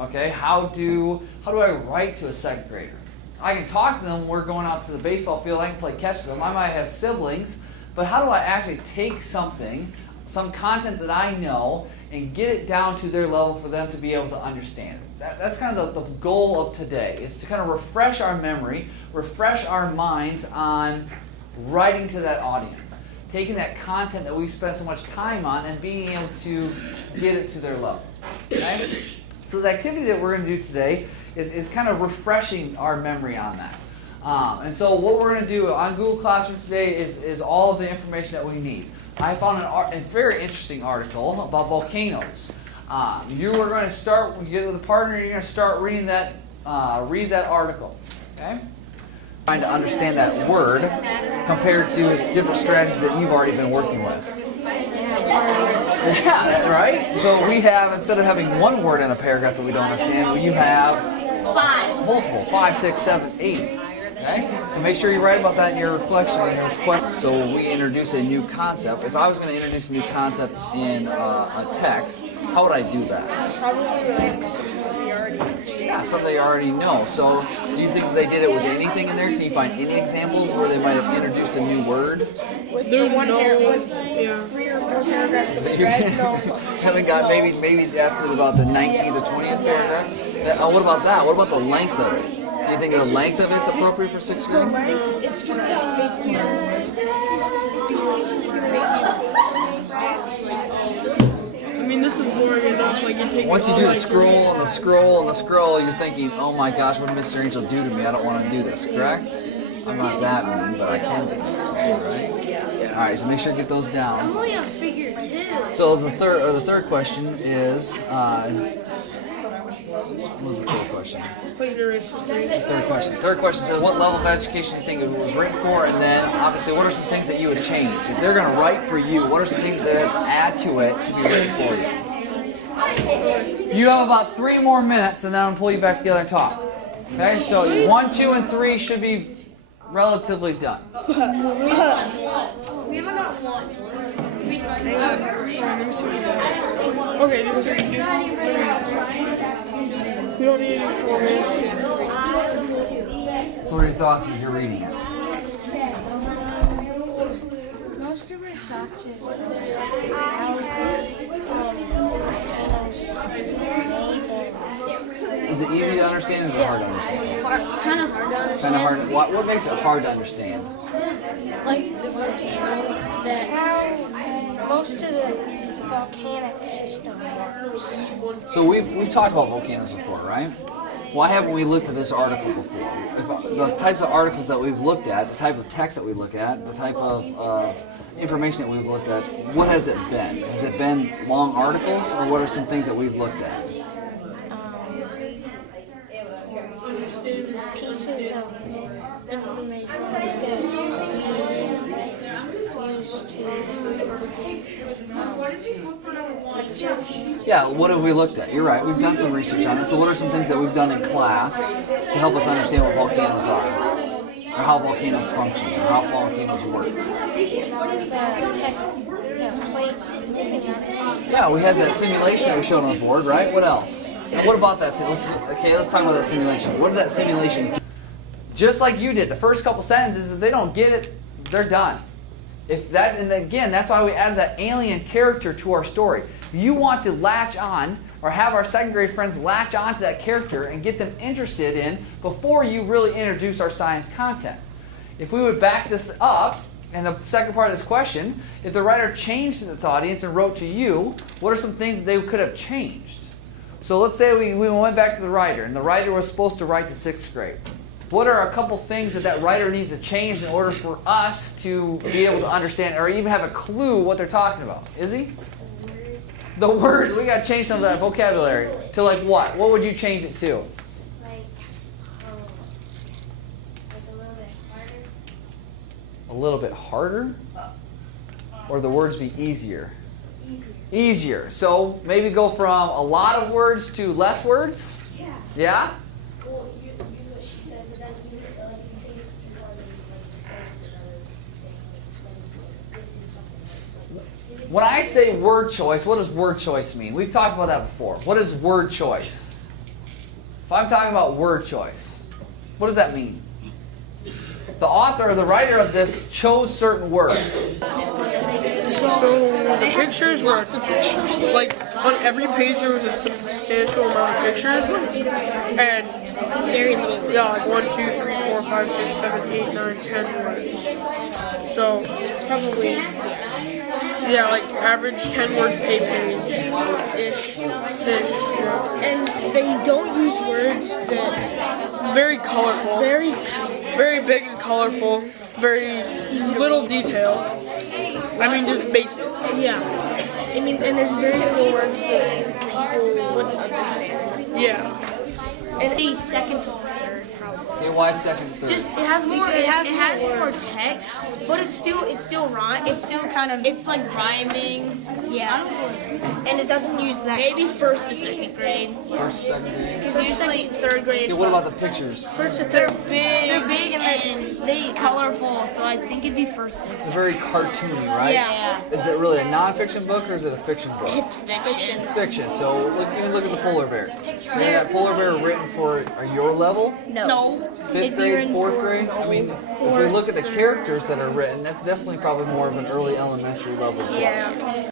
Okay, how do I write to a second grader? I can talk to them. We're going out to the baseball field. I can play catch with them. I might have siblings, but how do I actually take something, some content that I know, and get it down to their level for them to be able to understand it? That's kind of the goal of today, is to kind of refresh our memory, refresh our minds on writing to that audience, taking that content that we've spent so much time on and being able to get it to their level. Okay? So the activity that we're going to do today is kind of refreshing our memory on that. And so what we're going to do on Google Classroom today is all of the information that we need. I found a very interesting article about volcanoes. You are going to start, when you get with a partner, you're going to start reading that, read that article. Okay? Trying to understand that word compared to different strategies that you've already been working with. Yeah, right? So we have, instead of having one word in a paragraph that we don't understand, you have multiple, 5, 6, 7, 8. Okay? So make sure you write about that in your reflection and your question. So we introduce a new concept. If I was going to introduce a new concept in a text, how would I do that? Probably related to something that we already understand. Yeah, something they already know. So do you think they did it with anything in there? Can you find any examples where they might have introduced a new word? With the one with 3 or 4 paragraphs of thread? No. Haven't got maybe after about the 19th or 20th paragraph? What about that? What about the length of it? Do you think the length of it's appropriate for 6th grade? The length, it's going to make you I mean, this is boring enough. Like, you take once you do the scroll and the scroll and the scroll, you're thinking, oh my gosh, what did Mr. Angel do to me? I don't want to do this, correct? I'm not that mean, but I can do this, right? All right, so make sure you get those down. I'm only on figure 2. So the third question is, what was the third question? Third question says, what level of education do you think it was written for? And then, obviously, what are some things that you would change? If they're going to write for you, what are some things that they would add to it to be written for you? You have about 3 more minutes, and then I'll pull you back together and talk. Okay, so 1, 2, and 3 should be relatively done. We haven't got one. Okay, do 3. We don't need any 4 minutes. So what are your thoughts as you're reading it? Most of our thoughts Is it easy to understand or is it hard to understand? kind of hard to understand. Kind of hard. What makes it hard to understand? Like the volcano, that most of the volcanic system works. So we've talked about volcanoes before, right? Why haven't we looked at this article before? If the types of articles that we've looked at, the type of text that we look at, the type of information that we've looked at, what has it been? Has it been long articles, or what are some things that we've looked at? Pieces of information that Yeah, what have we looked at? You're right, we've done some research on it. So what are some things that we've done in class to help us understand what volcanoes are? Or how volcanoes function, or how volcanoes work? Yeah, we had that simulation that we showed on the board, right? What else? And what about that? Let's talk about that simulation. What did that simulation do? Just like you did, the first couple sentences, if they don't get it, they're done. And again, that's why we added that alien character to our story. You want to latch on, or have our 2nd grade friends latch on to that character and get them interested in before you really introduce our science content. If we would back this up, and the second part of this question, if the writer changed its audience and wrote to you, what are some things that they could have changed? So let's say we went back to the writer, and the writer was supposed to write the 6th grade. What are a couple things that writer needs to change in order for us to be able to understand or even have a clue what they're talking about? Izzy? The words. We got to change some of that vocabulary. To like what? What would you change it to? like a little bit harder. A little bit harder? Or the words be easier? Easier. So maybe go from a lot of words to less words? Yeah. Yeah? Well, use what she said, but then you think it's too hard to explain another thing, this is something like this. When I say word choice, what does word choice mean? We've talked about that before. What is word choice? If I'm talking about word choice, what does that mean? The author or the writer of this chose certain words. So the pictures were like on every page there was a substantial amount of pictures and very little. Yeah, like 1, 2, 3, 4, 5, 6, 7, 8, 9, 10 words. So it's probably like average 10 words a page. Ish. Yeah. And they don't use words that Very colorful. very Very big and colorful. Very little detail. I mean, just basic. yeah. I mean, and there's very little words that people wouldn't understand. Yeah. And a second to third, probably. Okay, why second, third? Just it has more. It has more text, but it's still rhyme. It's still kind of. It's like rhyming. Yeah. And it doesn't use that. Maybe first to second grade. First, second grade. Because usually third grade. Okay, what about the pictures? First to third. They're big and they colorful. So I think it'd be first and It's second. very cartoony, right? Yeah. Is it really a non-fiction book or is it a fiction book? It's fiction. It's fiction. So even look at the polar bear. Is that polar bear written for your level? No. Fifth grade, fourth grade? I mean, if we look at the characters that are written, that's definitely probably more of an early elementary level book. Yeah.